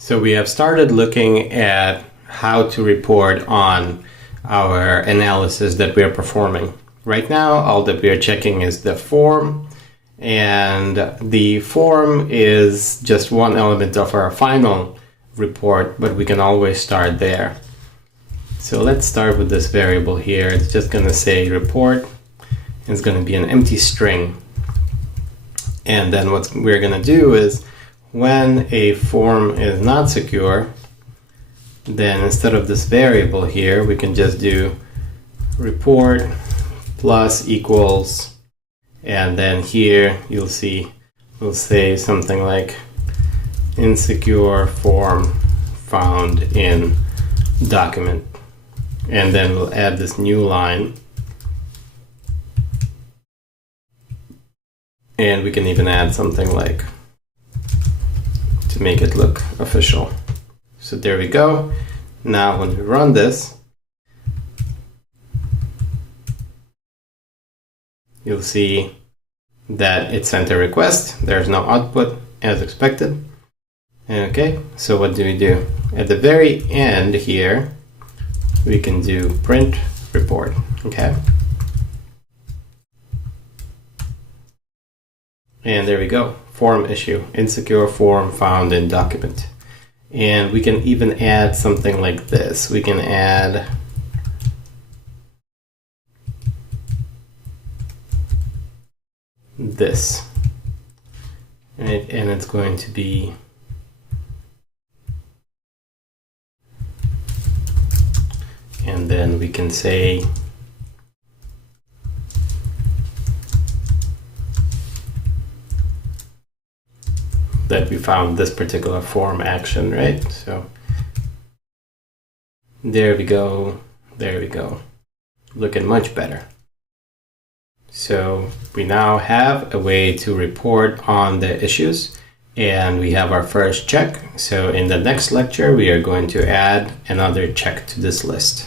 So we have started looking at how to report on our analysis that we are performing. Right now, all that we are checking is the form, and the form is just one element of our final report, but we can always start there. So let's start with this variable here. It's just going to say report. It's going to be an empty string. And then what we're going to do is when a form is not secure, then instead of this variable here, we can just do report plus equals, and then here you'll see we'll say something like insecure form found in document, and then we'll add this new line, and we can even add something like to make it look official. So there we go. Now when we run this, you'll see that it sent a request. There's no output as expected. Okay, so what do we do? At the very end here, we can do print report. Okay. And there we go. Form issue, insecure form found in document. And we can even add something like this. We can add this, right? And it's going to be and then we can say that we found this particular form action, right? So there we go, there we go. Looking much better. So we now have a way to report on the issues, and we have our first check. So in the next lecture, we are going to add another check to this list.